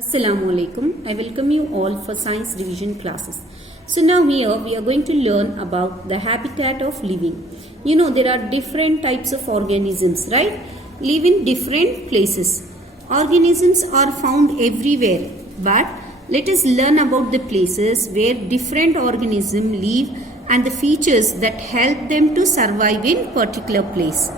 Assalamu alaikum. I welcome you all for science revision classes. So now here we are going to learn about the habitat of living. You know there are different types of organisms, right? Live in different places. Organisms are found everywhere, but let us learn about the places where different organisms live and the features that help them to survive in particular place.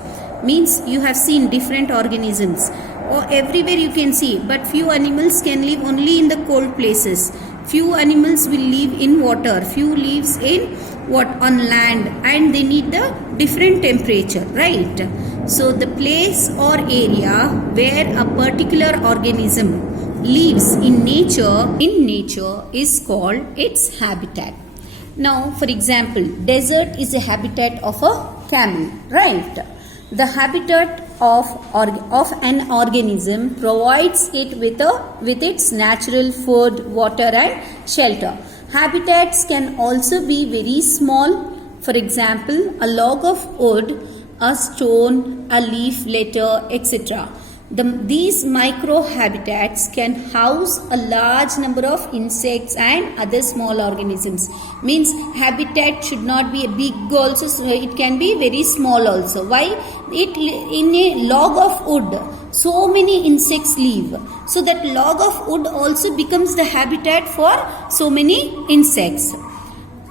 Means you have seen different organisms or everywhere you can see, but few animals can live only in the cold places. Few animals will live in water, few lives in on land, and they need the different temperature, right? So the place or area where a particular organism lives in nature is called its habitat. Now for example, desert is a habitat of a camel, right? The habitat of an organism provides it with its natural food, water and shelter. Habitats can also be very small. For example, a log of wood, a stone, a leaf litter, etc. These micro habitats can house a large number of insects and other small organisms. Means habitat should not be a big also, so it can be very small also. Why? In a log of wood, so many insects live. So that log of wood also becomes the habitat for so many insects.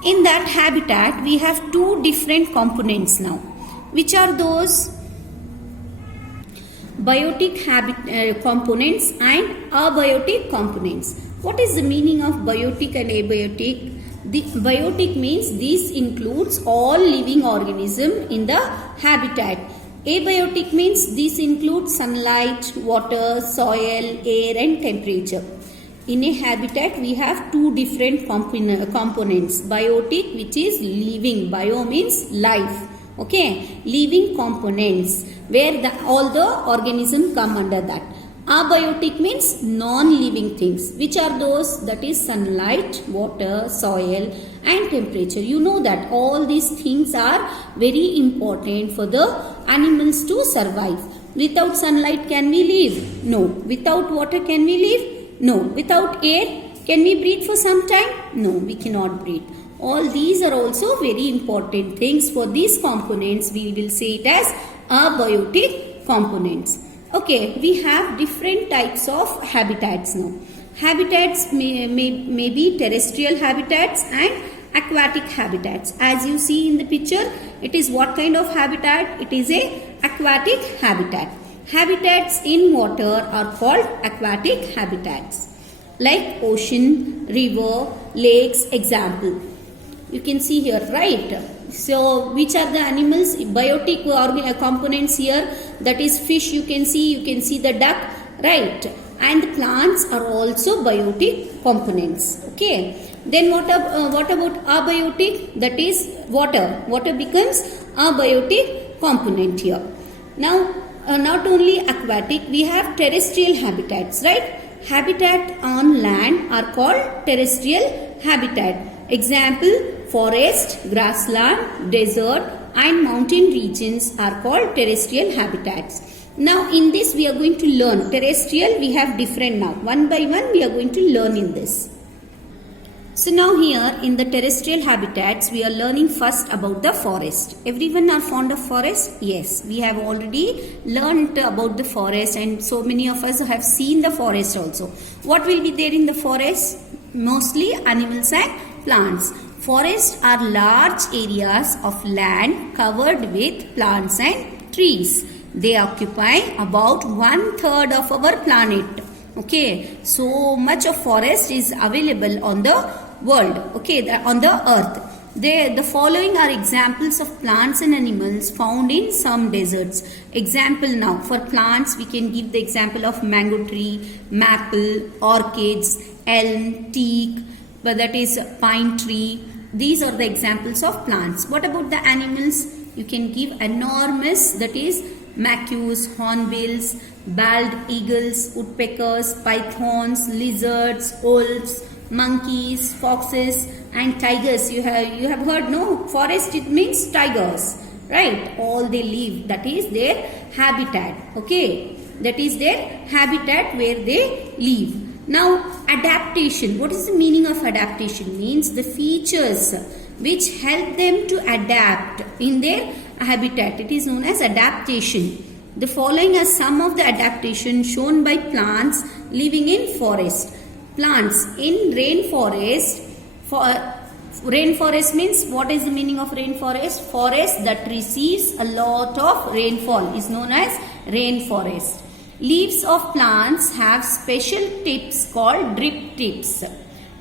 In that habitat, we have two different components now. Which are those? Biotic components and abiotic components. What is the meaning of biotic and abiotic? The biotic means this includes all living organisms in the habitat. Abiotic means this includes sunlight, water, soil, air and temperature. In a habitat we have two different components. Biotic, which is living. Bio means life. Okay, living components where all the organisms come under that. Abiotic means non-living things. Which are those? That is sunlight, water, soil and temperature. You know that all these things are very important for the animals to survive. Without sunlight can we live? No. Without water can we live? No. Without air can we breathe for some time? No, we cannot breathe. All these are also very important things. For these components we will say it as abiotic components. Okay, we have different types of habitats now. Habitats may be terrestrial habitats and aquatic habitats. As you see in the picture, it is what kind of habitat? It is a aquatic habitat. Habitats in water are called aquatic habitats. Like ocean, river, lakes, example. You can see here, right? So which are the animals? Biotic components here, that is fish. You can see the duck, right? And the plants are also biotic components. Okay, then what about abiotic? That is water. Water becomes a biotic component here. Now not only aquatic, we have terrestrial habitats, right? Habitat on land are called terrestrial habitat. Example, forest, grassland, desert and mountain regions are called terrestrial habitats. Now in this we are going to learn terrestrial. We have different now. One by one we are going to learn in this. So now here in the terrestrial habitats we are learning first about the forest. Everyone are fond of forest? Yes, we have already learned about the forest and so many of us have seen the forest also. What will be there in the forest? Mostly animals and plants. Forests are large areas of land covered with plants and trees. They occupy about 1/3 of our planet. Okay, so much of forest is available on the world. Okay, on the earth. The following are examples of plants and animals found in some deserts. Example now, for plants we can give the example of mango tree, maple, orchids, elm, teak, that is pine tree. These are the examples of plants. What about the animals? You can give enormous, that is macaques, hornbills, bald eagles, woodpeckers, pythons, lizards, wolves, monkeys, foxes and tigers. You have heard, no? Forest, it means tigers, right? All they live, that is their habitat. Okay, that is their habitat where they live. Now adaptation. What is the meaning of adaptation? Means the features which help them to adapt in their habitat. It is known as adaptation. The following are some of the adaptation shown by plants living in forest. Plants in rainforest. Rainforest means, what is the meaning of rainforest? Forest that receives a lot of rainfall is known as rainforest. Leaves of plants have special tips called drip tips.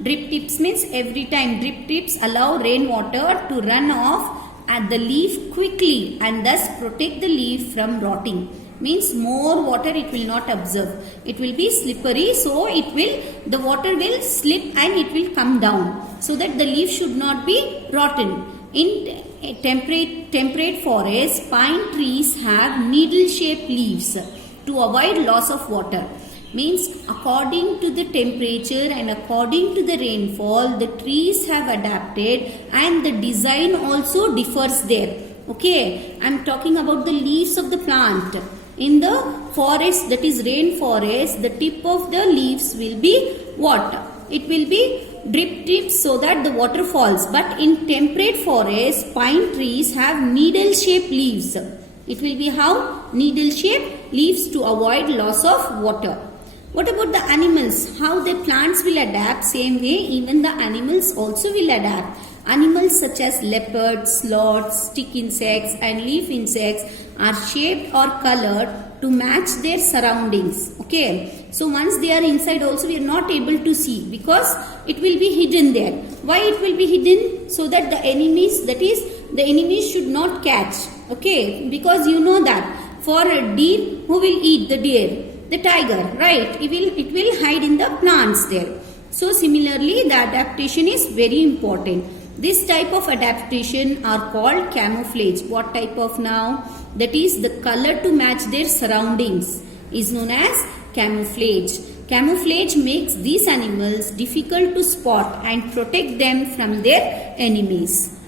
Drip tips means every time drip tips allow rainwater to run off at the leaf quickly and thus protect the leaf from rotting. Means more water it will not absorb. It will be slippery, so the water will slip and it will come down, so that the leaf should not be rotten. In temperate forests, pine trees have needle-shaped leaves to avoid loss of water. Means according to the temperature and according to the rainfall, the trees have adapted and the design also differs there. Okay, I am talking about the leaves of the plant. In the forest, that is rainforest, the tip of the leaves will be what? It will be drip tips so that the water falls. But in temperate forest, pine trees have needle-shaped leaves. It will be how? Needle-shaped leaves to avoid loss of water. What about the animals? How the plants will adapt? Same way, even the animals also will adapt. Animals such as leopards, sloths, stick insects and leaf insects are shaped or colored to match their surroundings. Okay. So once they are inside also, we are not able to see because it will be hidden there. Why it will be hidden? So that the enemies, that is the enemies should not catch. Okay. Because you know that for a deer, who will eat the deer? The tiger, right? It will hide in the plants there. So similarly, the adaptation is very important. This type of adaptation are called camouflage. What type of now? That is the color to match their surroundings is known as camouflage. Camouflage makes these animals difficult to spot and protect them from their enemies.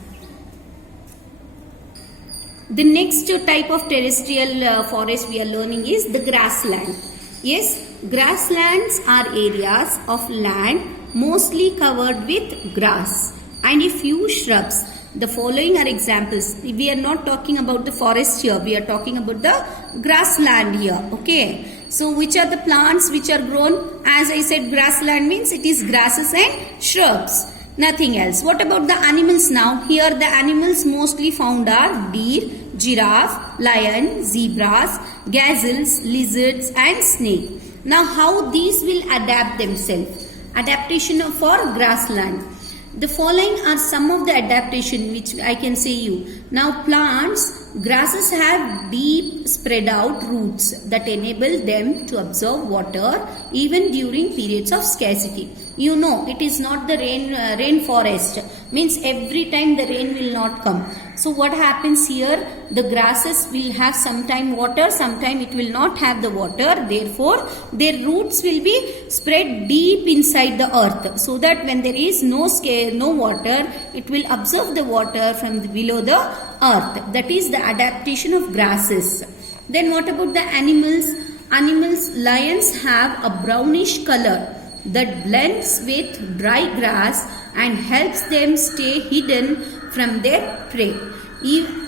The next type of terrestrial forest we are learning is the grassland. Yes, grasslands are areas of land mostly covered with grass and a few shrubs. The following are examples. We are not talking about the forest here. We are talking about the grassland here. Okay. So which are the plants which are grown? As I said, grassland means it is grasses and shrubs. Nothing else. What about the animals now? Here the animals mostly found are deer, giraffe, lion, zebras, gazelles, lizards and snake. Now how these will adapt themselves? Adaptation for grassland. The following are some of the adaptation which I can say you. Now plants, grasses have deep spread out roots that enable them to absorb water even during periods of scarcity. You know, it is not the rainforest. Means every time the rain will not come. So what happens here? The grasses will have sometime water, sometime it will not have the water. Therefore, their roots will be spread deep inside the earth, so that when there is no water, it will absorb the water from below the earth. That is the adaptation of grasses. Then what about the animals? Animals, lions have a brownish color that blends with dry grass and helps them stay hidden from their prey.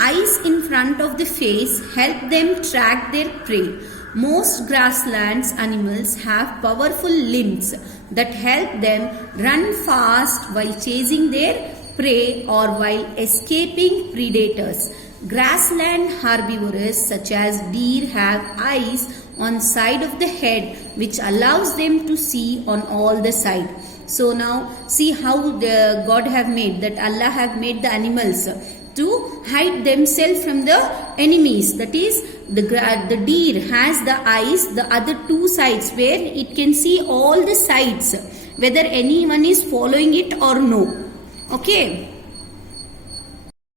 Eyes in front of the face help them track their prey. Most grasslands animals have powerful limbs that help them run fast while chasing their prey or while escaping predators. Grassland herbivores such as deer have eyes on side of the head which allows them to see on all the sides. So now see how the God have made, that Allah have made the animals to hide themselves from the enemies. That is the deer has the eyes, the other two sides where it can see all the sides, whether anyone is following it or no. Okay.